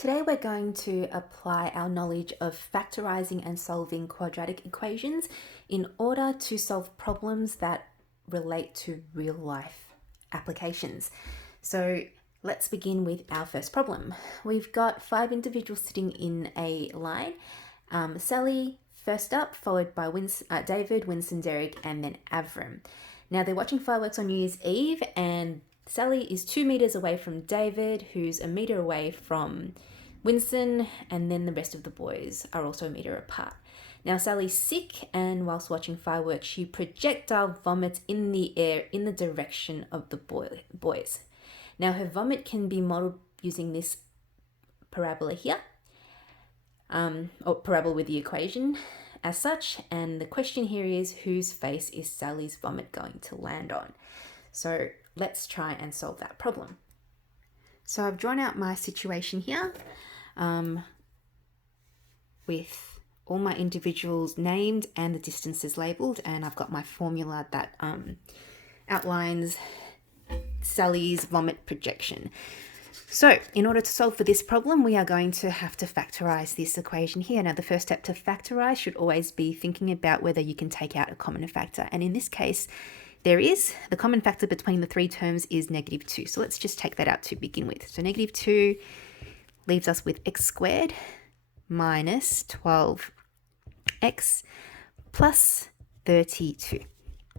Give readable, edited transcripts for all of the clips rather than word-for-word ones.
Today we're going to apply our knowledge of factorizing and solving quadratic equations in order to solve problems that relate to real life applications. So let's begin with our first problem. We've got 5 individuals sitting in a line. Sally first up, followed by David, Winston, Derek, and then Avram. Now they're watching fireworks on New Year's Eve, and Sally is 2 meters away from David, who's a meter away from Winston, and then the rest of the boys are also a meter apart. Now Sally's sick, and whilst watching fireworks, she projectile vomits in the air in the direction of the boys. Now her vomit can be modeled using this parabola here, or parabola with the equation as such, and the question here is, whose face is Sally's vomit going to land on? So let's try and solve that problem. So I've drawn out my situation here with all my individuals named and the distances labeled, and I've got my formula that outlines Sally's vomit projection. So in order to solve for this problem, we are going to have to factorize this equation here. Now the first step to factorize should always be thinking about whether you can take out a common factor, and in this case there is. The common factor between the 3 terms is -2. So let's just take that out to begin with. So -2 leaves us with x squared minus 12x plus 32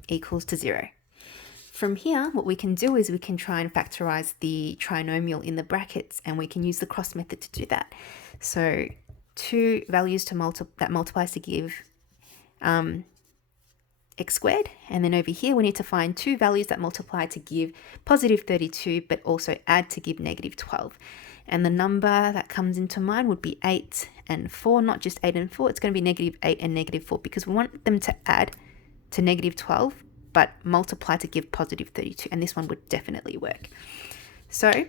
equals to 0. From here, what we can do is we can try and factorize the trinomial in the brackets, and we can use the cross method to do that. So 2 values that multiplies to give x squared, and then over here we need to find 2 values that multiply to give positive 32 but also add to give -12, and the number that comes into mind would be 8 and 4, not just 8 and 4. It's going to be -8 and -4 because we want them to add to -12 but multiply to give positive 32, and this one would definitely work. So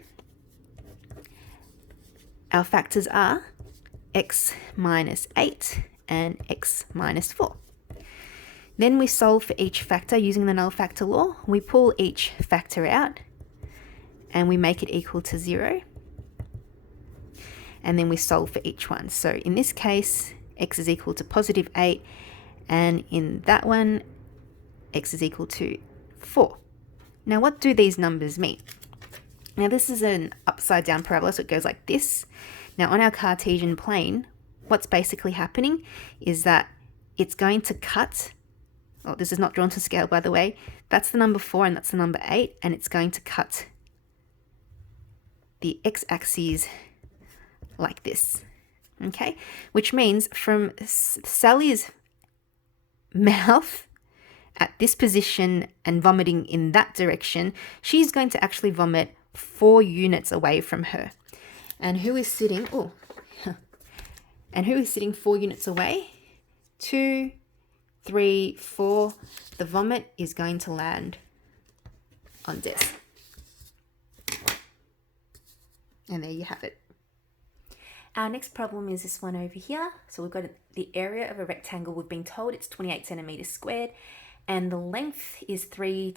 our factors are x minus 8 and x minus 4. Then we solve for each factor using the null factor law. We pull each factor out and we make it equal to 0. And then we solve for each one. So in this case, x is equal to positive 8, and in that one, x is equal to 4. Now what do these numbers mean? Now this is an upside down parabola, so it goes like this. Now on our Cartesian plane, what's basically happening is that it's going to cut. Oh, this is not drawn to scale, by the way. That's the number 4 and that's the number 8, and it's going to cut the x-axis like this, okay? Which means from Sally's mouth at this position and vomiting in that direction, she's going to actually vomit 4 units away from her. And who is sitting, and who is sitting 4 units away? 2, 3, 4, the vomit is going to land on Des. And there you have it. Our next problem is this one over here. So we've got the area of a rectangle. We've been told it's 28 centimeters squared, and the length is 3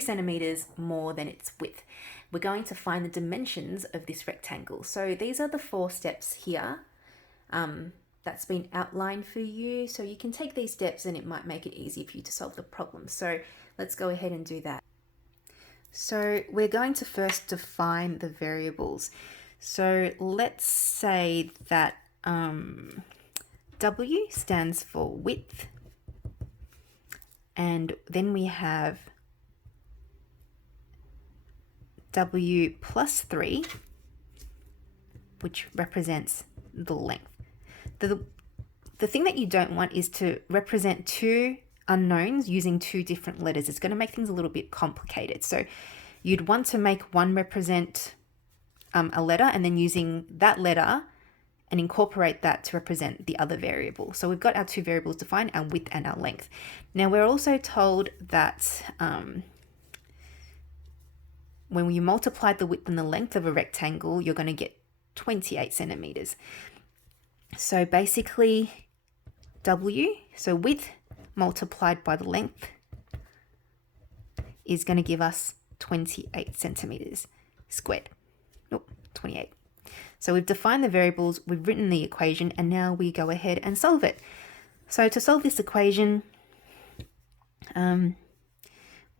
centimeters more than its width. We're going to find the dimensions of this rectangle. So these are the 4 steps here. That's been outlined for you, so you can take these steps and it might make it easier for you to solve the problem. So let's go ahead and do that. So we're going to first define the variables. So let's say that W stands for width, and then we have W plus 3, which represents the length. The thing that you don't want is to represent 2 unknowns using 2 different letters. It's going to make things a little bit complicated. So you'd want to make one represent a letter, and then using that letter and incorporate that to represent the other variable. So we've got our 2 variables defined, our width and our length. Now we're also told that when you multiply the width and the length of a rectangle, you're going to get 28 centimeters. So basically W, so width multiplied by the length, is going to give us 28 centimeters squared. Nope, 28. So we've defined the variables, we've written the equation, and now we go ahead and solve it. So to solve this equation,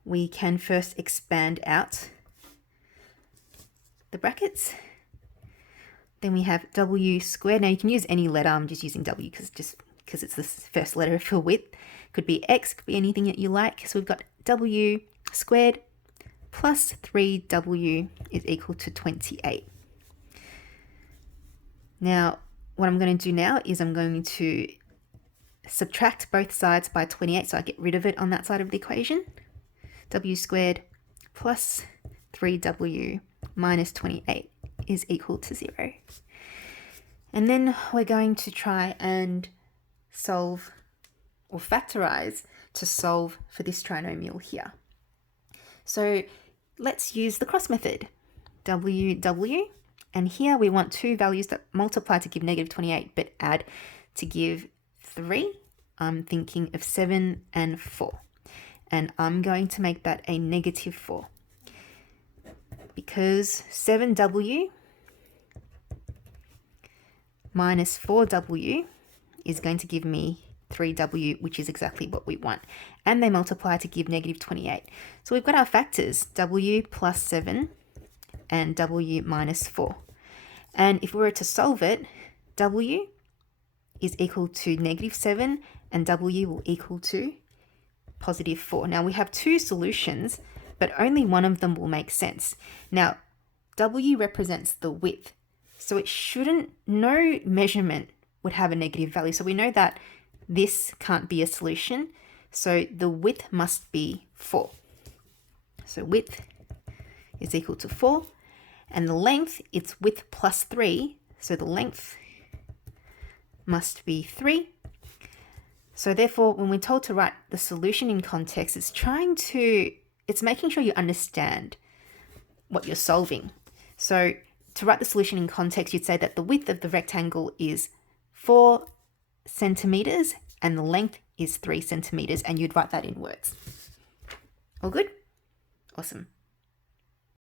we can first expand out the brackets. Then we have w squared. Now you can use any letter. I'm just using w because it's the first letter for width. Could be x, could be anything that you like. So we've got w squared plus 3w is equal to 28. Now, what I'm going to do now is I'm going to subtract both sides by 28, so I get rid of it on that side of the equation. W squared plus 3w minus 28 is equal to 0. And then we're going to try and solve or factorize to solve for this trinomial here. So let's use the cross method. W, and here we want two values that multiply to give negative 28 but add to give 3. I'm thinking of 7 and 4. And I'm going to make that a negative 4. Because 7w minus 4w is going to give me 3w, which is exactly what we want. And they multiply to give negative 28. So we've got our factors, w plus 7 and w minus 4. And if we were to solve it, w is equal to negative 7 and w will equal to positive 4. Now we have two solutions, but only one of them will make sense. Now, w represents the width, so it shouldn't, no measurement would have a negative value. So we know that this can't be a solution, so the width must be 4. So width is equal to 4, and the length, it's width plus 3, so the length must be 3. So therefore, when we're told to write the solution in context, it's making sure you understand what you're solving. So to write the solution in context, you'd say that the width of the rectangle is 4 centimeters and the length is 3 centimeters, and you'd write that in words. All good? Awesome.